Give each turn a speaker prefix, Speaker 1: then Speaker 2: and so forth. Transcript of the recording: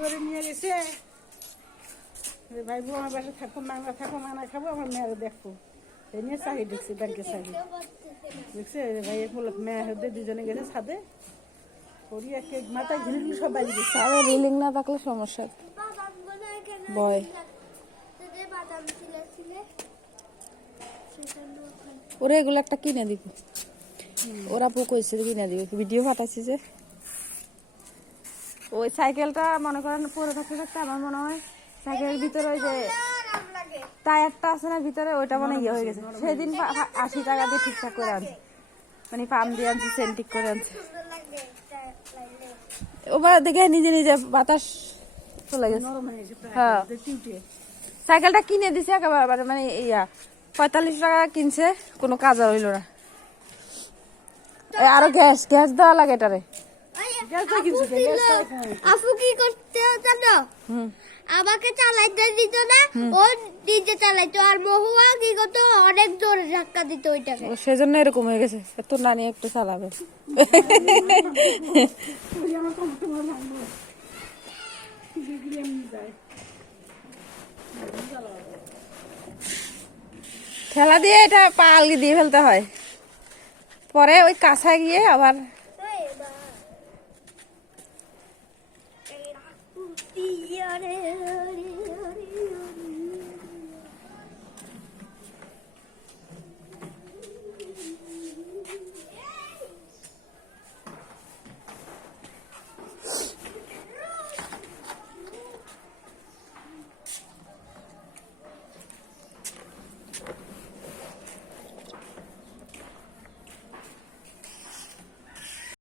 Speaker 1: করে নিয়ে গেছে ভাই বউ আমার বাসা থাকব মাংনা থাকব মাংনা খাব, আমার মেয়ের দেখব এই নিয়ে চাকরি দেখছি ব্যাংকে চাকরি দেখছে ভাই মেয়ে হতে দুজনে গেছে ছাদে। মাথায় ঘুরে সব বাড়ি গেছে।
Speaker 2: আরে রিলিং না থাকলে সমস্যা
Speaker 3: ছিলে
Speaker 2: ওরা এগুলো একটা কিনে দিব। ওরা পো কইছে যে কিনে দিব। ভিডিও পাঠাচ্ছি যে। ওই সাইকেলটা মনে করেন পরে থাকতে থাকতে আমার মনে হয় সাইকেলের ভিতরে ওই যে টায়ারটা আছে না ভিতরে ওইটা মনে ইয়ে হয়ে গেছে। সেদিন আশি টাকা দিয়ে ঠিকঠাক করে আনছি। মানে পাম দিয়ে আনছি সেন্টিক করে আনছি। ওবার দেখে নিজে নিজে বাতাস চলে গেছে।
Speaker 1: হয়ে।
Speaker 2: সাইকেলটা কিনে দিছে একেবারে মানে- মানে ইয়া পঁয়তাল্লিশ টাকা কিনছে কোনো কাজ হইল না। আরও গ্যাস গ্যাস দেওয়া লাগে এটারে।
Speaker 3: আপু কি করতে জানো? আমাকে চালাইতে দিত না ও নিজে চালাইতো আর মহুয়া কি করতো অনেক জোরে ধাক্কা দিত ওইটাকে।
Speaker 2: সেজন্য এরকম হয়ে গেছে তোর নানি একটু চালাবে। ঠেলা দিয়ে এটা পাল দিয়ে ফেলতে হয়। পরে ওই কাঁচা গিয়ে আবার
Speaker 3: started.